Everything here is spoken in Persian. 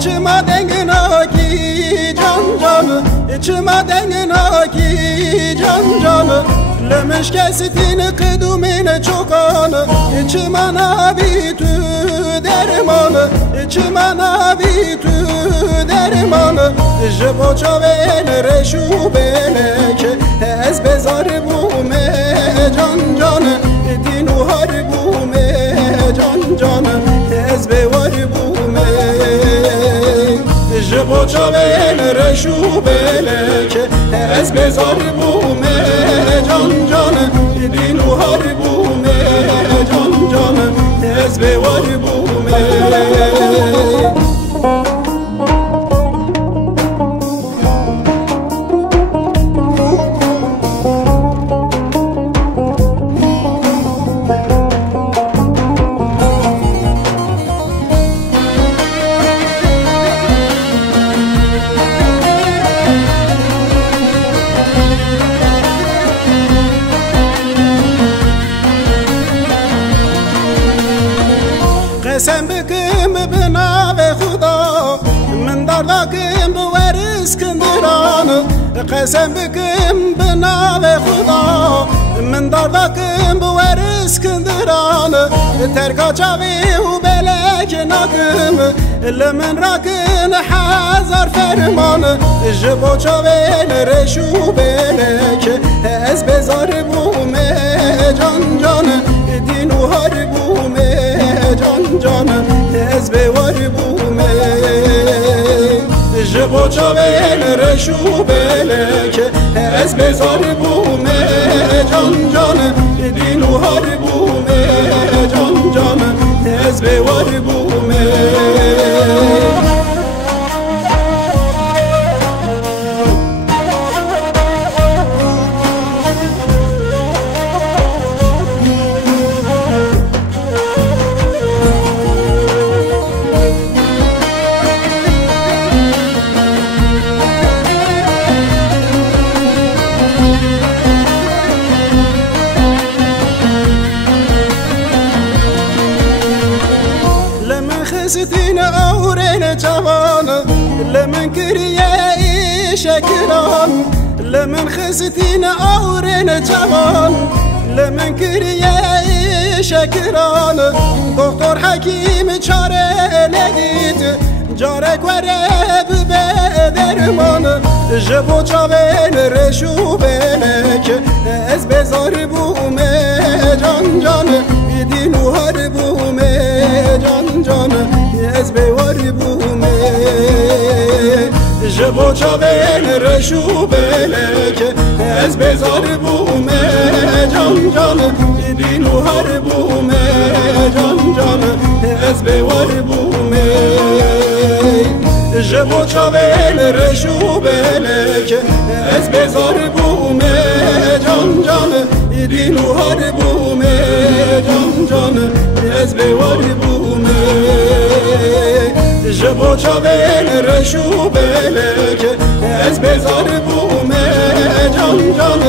İçime dengine ki can İçime dengine ki can Lemiş kesitini kıdumine çokanı İçime nabitü dermanı İçime nabitü dermanı Jibo çavene reşu beleke Ez bezarı bu me can Dinu harbu me can Ez bevarı bu me Jibo çavene reşu beleke Ez bezarı bu me can Dinu harbu me can Ez bevarı bu me قسم بكم بناو خدا من دردكم بور اسكندران قسم بكم بناو خدا من دردكم بور اسكندران تركا چاوي و بلك ناكم لمن راكن حذر فرمان جبو چاوي رشو بلك از بزار بوم جان دينو هربوم جان از بوار بوم جبو چاوین رشو بلک از بزار بوم جان دینو هر بوم جان از بوار بوم ستين أورين جوان لمن كريا شكران لمن خستين أورين جوان لمن كريا شكران دكتور حكيم چاره لقيت جارك ورب بدرمان جبو چاوين رشو بلك از بزار بوم جان دينو هربوم جان از بوار بوم جبو چاوین رشو بلک از بزار بوم جان دینو هربوم جان از بوار بوم جبو چاوین رشو بلک از بزار بوم جان دینو هربوم جان از بوار بوم جبو چاوین رشو بلک از بزار بوم جان